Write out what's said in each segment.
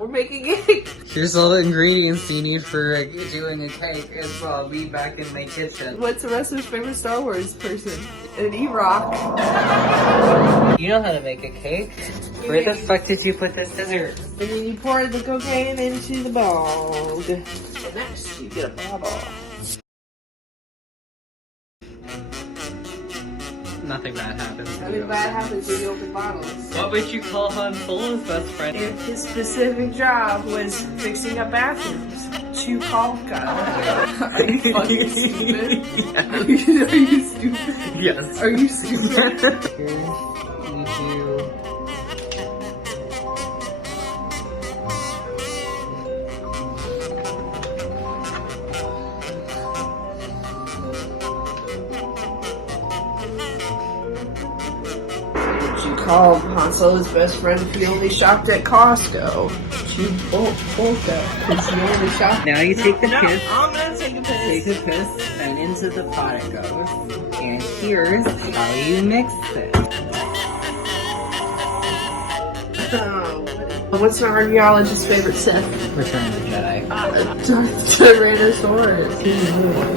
We're making cake. Here's all the ingredients you need for doing a cake. It's me back in my kitchen. What's the rest of his favorite Star Wars person? An E-Rock. You know how to make a cake. Where the fuck did you put the scissors? And then you pour the cocaine into the bowl. And next, you get a bottle. Nothing bad happens. Nothing bad happens when you open bottles. What would you call Han Solo's best friend? If his specific job was fixing up bathrooms, Chewbacca. Are you fucking stupid? Yeah. Are you stupid? Yes. Are you stupid? Here you do. You called Han Solo's best friend if he only shopped at Costco. Chewbacca. Because he only shopped. Now you take the piss. I'm gonna take a piss. Take the piss and into the pot it goes. And here's how you mix it. What's an archaeologist's favorite Sith? Return of the Jedi. Tyrannosaurus.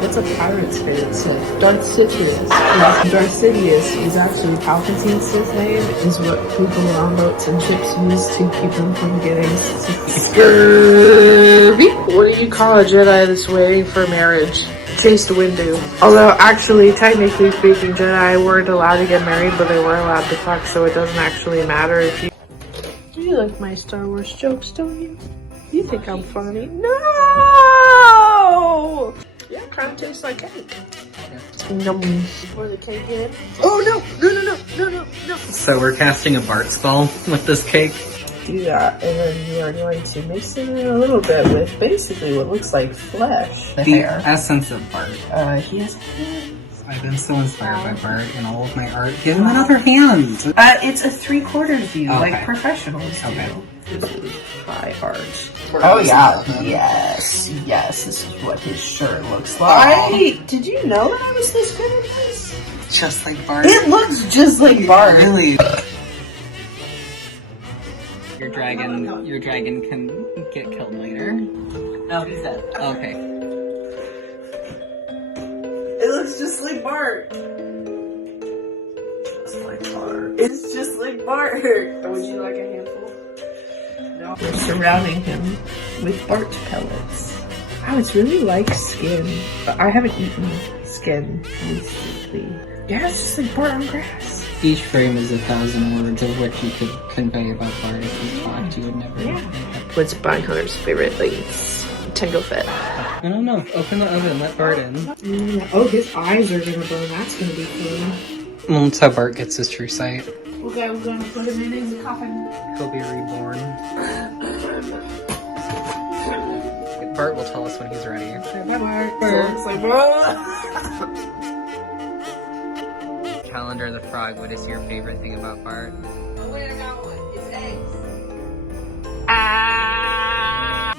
What's a pirate's favorite Sith? Darth Sidious. Darth Sidious is actually Palpatine's Sith name, is what people on boats and ships use to keep them from getting scurvy. What do you call a Jedi that's waiting for marriage? Chase the Windu. Although, actually, technically speaking, Jedi weren't allowed to get married, but they were allowed to fuck, so it doesn't actually matter if you... You like my Star Wars jokes, don't you? You think I'm funny? No! Yeah, it kind of tastes like cake. Yum. Pour the cake in. Oh, no. So we're casting a Bart spell with this cake. Do that, and then you are going to mix it in a little bit with basically what looks like flesh. The hair. Essence of Bart. He has hands. I've been so inspired by Bart in all of my art. Give him another hand! It's a 3/4 view, Okay. like professionals do. Okay. This is high art. Oh yeah, yes, this is what his shirt looks like. Did you know that I was this good at this? Just like Bart. It looks just like Bart. Really? Your dragon can get killed later. No, he's dead. Okay. It looks just like Bart. Just like Bart. It's just like Bart. Would you like a handful? No. We're surrounding him with Bart pellets. Wow, it's really like skin, but I haven't eaten skin recently. Yeah, it's just like Bart on grass. Each frame is 1,000 words of what you could convey about Bart if you talked. You would never. Yeah. What's Bounty Hunter's favorite things? Tango Fett. I don't know. Open the oven. Let Bart in. Oh, his eyes are gonna burn. That's gonna be fun. Well, that's how Bart gets his true sight. Okay, we're gonna put him in the coffin. He'll be reborn. Bart will tell us when he's ready. Bye, Bart. It's like, Calendar the Frog, what is your favorite thing about Bart? oh wait, I got one. It's eggs.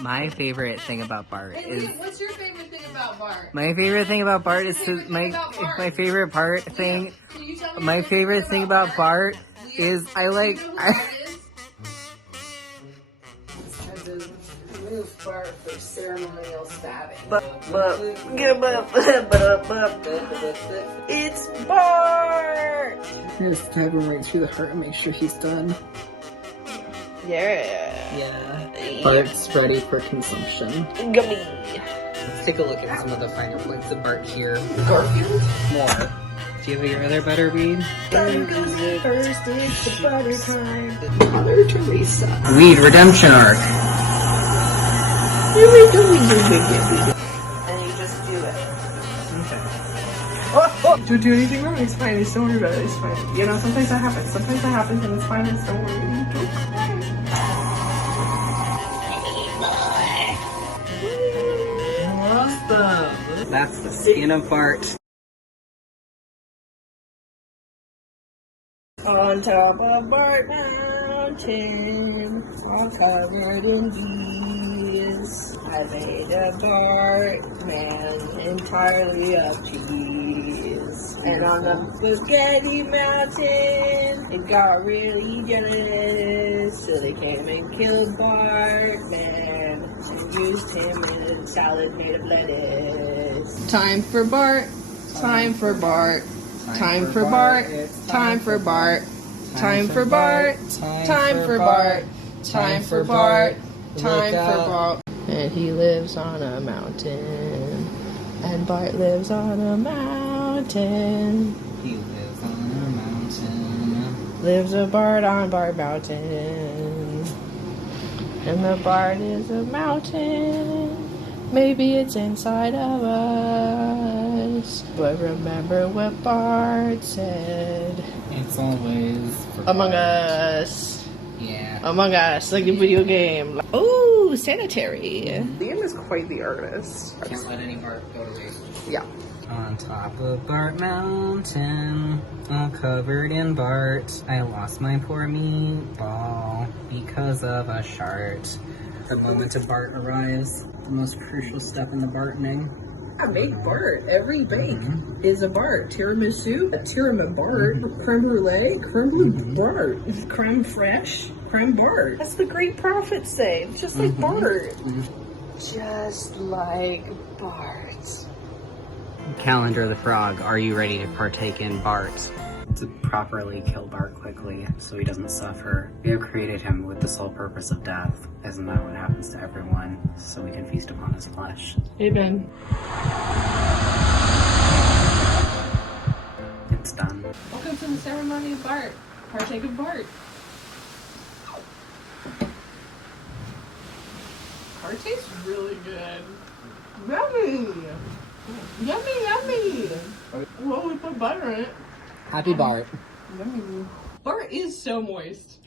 My favorite thing about Bart is... What's your favorite thing about Bart? My favorite thing about Bart is my favorite part thing. My favorite thing about Bart is I like... Remove Bart for ceremonial stabbing. It's Bart! Just stab him right through the heart and make sure he's done. Yeah. Yeah. Bart's ready for consumption. Gummy. Let's take a look at some of the finer points of Bart here. Garfield? More. Do you have your other butter weed? First, it's the butter time. Mother Teresa. Weed redemption arc. And you just do it. Okay. Oh, don't do anything wrong. It's fine. Just don't worry about it. It's fine. You know, sometimes that happens. Sometimes that happens and it's fine. Just don't worry. Don't cry. Awesome. That's the skin of Bart. On top of Bart Mountain, all covered in bees, I made a Bart man entirely of cheese. And on the spaghetti mountain, and got really jealous, so they came and killed Bart and used him in salad made of lettuce. Time for Bart. Time for Bart. Time for Bart. Time for Bart. Time for Bart. Time for Bart. Time for Bart. Time for Bart. And he lives on a mountain. And Bart lives on a mountain. He lives on a mountain. Lives a Bart on Bart Mountain. And the Bart is a mountain. Maybe it's inside of us. But remember what Bart said. It's always Among Us. Yeah. Among Us, like a video game. Ooh, sanitary. Liam is quite the artist. Can't let any Bart go to waste. Yeah. On top of Bart Mountain, all covered in Bart, I lost my poor meatball because of a shart. The moment of Bart arrives, the most crucial step in the Bartening. I make Bart. Every bake is a Bart. Tiramisu, a tiramisu Bart. Creme brulee, creme brulee Bart. Creme fraiche, creme Bart. That's the great prophets say. It's just like Bart. Just like Bart. Calendar the Frog, are you ready to partake in Bart? To properly kill Bart quickly so he doesn't suffer. We have created him with the sole purpose of death. Isn't that what happens to everyone? So we can feast upon his flesh. Amen. It's done. Welcome to the ceremony of Bart. Partake of Bart. Bart tastes really good. Yummy! Yummy, yummy! Well, we put butter in it. Happy Bart. Yummy. Bart is so moist.